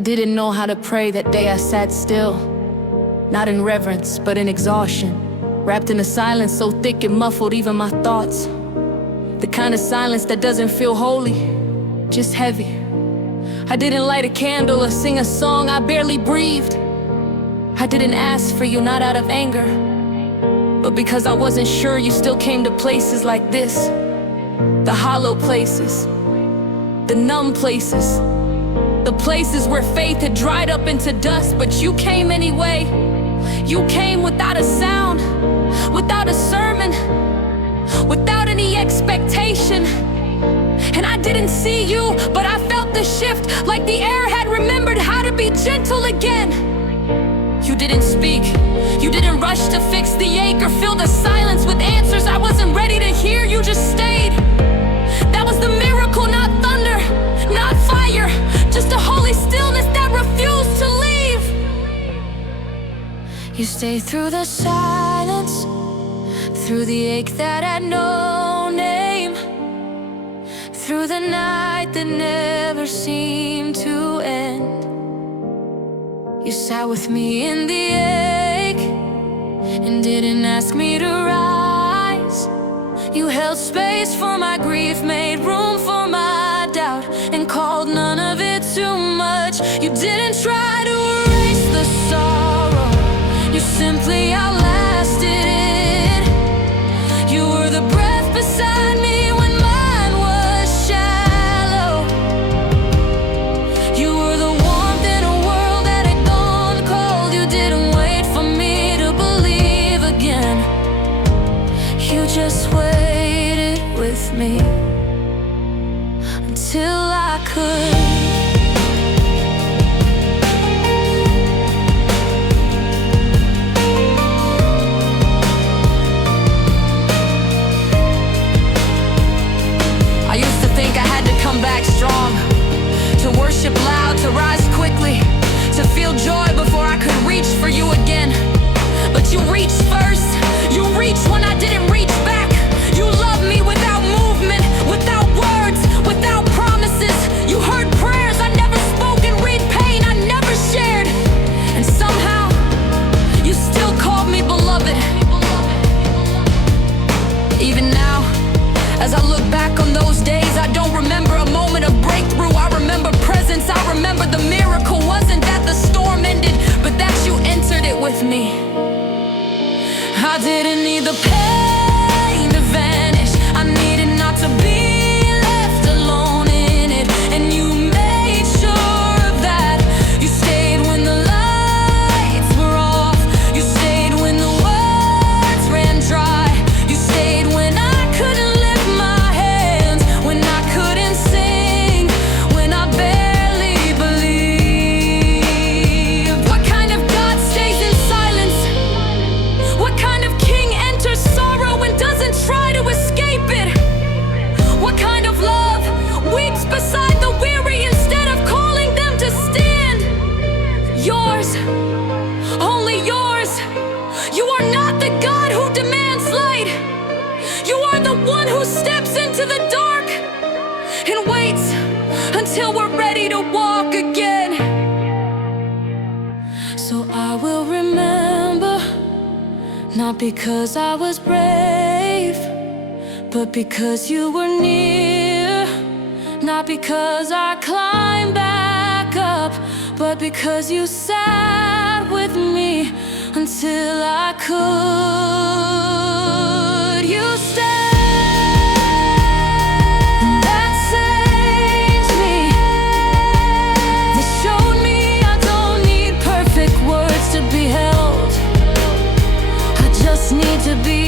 I didn't know how to pray that day. I sat still, not in reverence, but in exhaustion, wrapped in a silence so thick it muffled even my thoughts. The kind of silence that doesn't feel holy, just heavy. I didn't light a candle or sing a song, I barely breathed. I didn't ask for you, not out of anger, but because I wasn't sure you still came to places like this. The hollow places, the numb places, the places where faith had dried up into dust. But you came anyway. You came without a sound, without a sermon, without any expectation. And I didn't see you, but I felt the shift, like the air had remembered how to be gentle again. You didn't speak, you didn't rush to fix the ache or fill the silence with answers I wasn't ready to hear. You just stayed. That was the miracle, not thunder, not fire, just a holy stillness that refused to leave. You stayed through the silence, through the ache that had no name, through the night that never seemed to end. You sat with me in the ache and didn't ask me to rise. You held space for my grief, made room for my doubt, and called none of it too much. You didn't try to erase the sorrow, you simply outlasted it. You were the breath beside me when mine was shallow. You were the warmth in a world that had gone cold. You didn't wait for me to believe again. You just waited with me until I could. I used to think I had to come back strong, to worship loud, to rise quickly, to feel joy before I could reach for you again. But you reached first, you reached when I didn't reach back. You loved me without movement, without words, without promises. You heard prayers I never spoke and read pain I never shared. And somehow, you still called me beloved. Even now, as I look back on those days, I don't remember a moment of breakthrough. I remember presence, I remember the miracle. Wasn't that the storm ended, but that you entered it with me. I didn't need the pain to vanish, I needed not to be left alone in it. And you made sure of that. You stayed when the lights were off, you stayed when the words ran dry. You stayed when I couldn't lift my hands, when I couldn't sing, when I barely believed. What kind of God stays in silence? What kind of king enters sorrow and doesn't try to escape it? What kind of love weeps beside the weary instead of calling them to stand? Yours, only yours. You are not the God who demands light. You are the one who steps into the dark and waits until we're ready to walk again. So I will remember, not because I was brave, but because you were near. Not because I climbed back up, but because you sat with me until I could. You stayed, and that saved me. They showed me I don't need perfect words to be held, I just need to be